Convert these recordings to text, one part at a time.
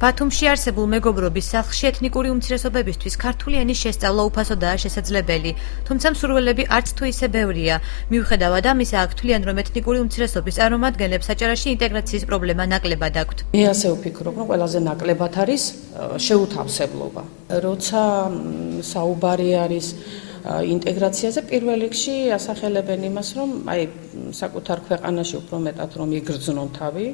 ბათუმში არსებულ მეგობრობის სახლში ეთნიკური უმცირესობებისთვის ქართული ენის შესწავლა უფასოდაა შესაძლებელი, თუმცა მსურველები არც თუ ისე ბევრია. მიუხედავად ამისა, აქ თვლიან, რომ ეთნიკური უმცირესობის წარმომადგენლებს საჭარაში ინტეგრაციის პრობლემა ნაკლებად აქვთ. მე ასე ვფიქრობ, რომ ყველაზე ნაკლებად არის შეუთავსებლობა. როცა საუბარი არის ინტეგრაციაზე, პირველ რიგში ასახელებენ იმას, რომ საკუთარ ქვეყანაში უფრო მეტად რომ იგრძნონ თავი,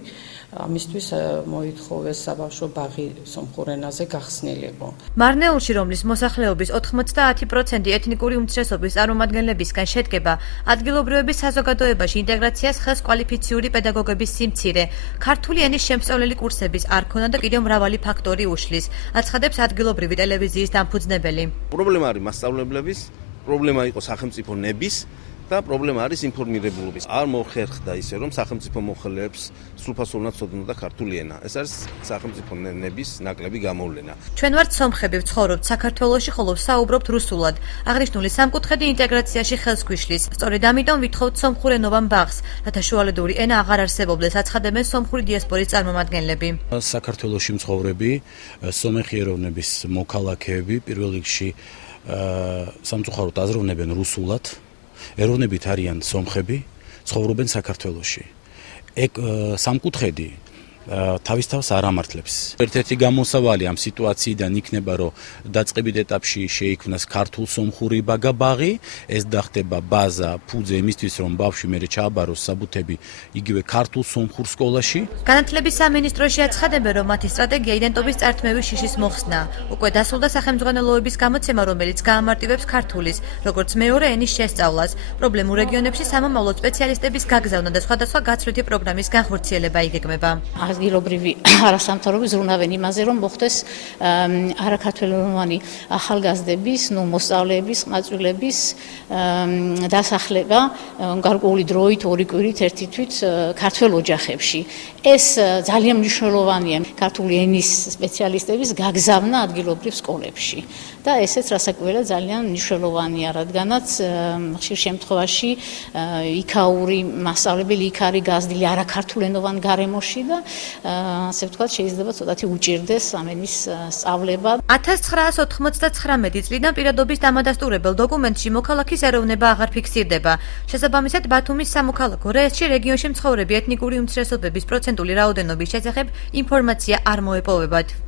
ამისთვის მოითხოვეს საბავშვო ბაღი სომხურ ენაზე გახსნილიყო. მარნეულში, რომლის მოსახლეობის 90% ეთნიკური უმცირესობის წარმომადგენლებისგან შედგება, ადგილობრივების საზოგადოებაში ინტეგრაციას ხელს კვალიფიციური პედაგოგების სიმცირე, ქართული ენის შემსწავლელი კურსების არ ქონა და კიდევ მრავალი ფაქტორი უშლის, აცხადებს ადგილობრივი ტელევიზიის დამფუძნებელი. პრობლემა არის მასწავლებლების, პრობლემა იყო სახელმწიფო ნების და პრობლემა არის ინფორმირებულობის. არ მოხერხდა ისე, რომ სახელმწიფო მოხელეებს სრულფასოვნად ცოდნოდა ქართული ენა. ეს არის სახელმწიფო ნების ნაკლები გამოვლენა. ჩვენ ვართ სომხები, ვცხოვრობთ საქართველოში, ხოლო საუბრობთ რუსულად. აღნიშნული სამკუთხედი ინტეგრაციაში ხელს გვიშლის. სწორედ ამიტომ ვითხოვთ სომხურენოვან ბაღს, რათა შუალედური ენა აღარ არსებობდეს, აცხადებენ სომხური დიასპორის წარმომადგენლები. საქართველოში მცხოვრები სომეხი ეროვნების მოქალაქეები პირველ რიგში სამწუხაროდ აზროვნებენ რუსულად. ეროვნებით არიან სომხები, ცხოვრობენ საქართველოში. სამკუთხედი თავის თავს არ ამართლებს. ერთ-ერთი გამოსავალი ამ სიტუაციიდან იქნება, რომ დაწყებით ეტაპში შეიქმნას ქართულ-სომხური ბაღი, ეს დახდება ბაზა, ფუძე იმისთვის, რომ ბავშვი მერე ჩააბაროს საბუთები იგივე ქართულ-სომხურ სკოლაში. განათლების სამინისტროში აცხადებენ, რომ მათი სტრატეგია იდენტობის წართმევის შიშის მოხსნა. უკვე დასრულდა სახელმძღვანელოების გამოცემა, რომელიც გაამარტივებს ქართულის, როგორც მეორე ენის შესწავლას. პრობლემურ რეგიონებში სამომავლო სპეციალისტების გაგზავნა და სხვადასხვა გაცვლითი პროგრამის განხორციელება იგეგმება. ადგილობრივი არასამთავრობო ზრუნავენ იმაზე, რომ მოხდეს არაქართველოვანი ახალგაზრდების, მოსწავლეების, ყმაწვილების დასახლება გარკვეული დროით, 2 კვირით, 1 თვით ქართველ ოჯახებში. ეს ძალიან მნიშვნელოვანია ქართული ენის სპეციალისტების გაგზავნა ადგილობრივ სკოლებში. და ესეც რასაკვირველია ძალიან მნიშვნელოვანია, რადგანაც ხშირ შემთხვევაში იქაური მასწავლებელი იქ არის გაზრდილი არაქართულენოვან გარემოში და ასე ვთქვათ, შეიძლება ცოტათი უჭირდეს ამ ენის სწავლება. 1999 წლიდან პირადობის დამადასტურებელ დოკუმენტში მოქალაქის ეროვნება აღარ ფიქსირდება. შესაბამისად, ბათუმის სამოქალაქო რეესტრში რეგიონში მცხოვრები ეთნიკური უმცირესობების პროცენტული რაოდენობის შესახებ ინფორმაცია არ მოეპოვებათ.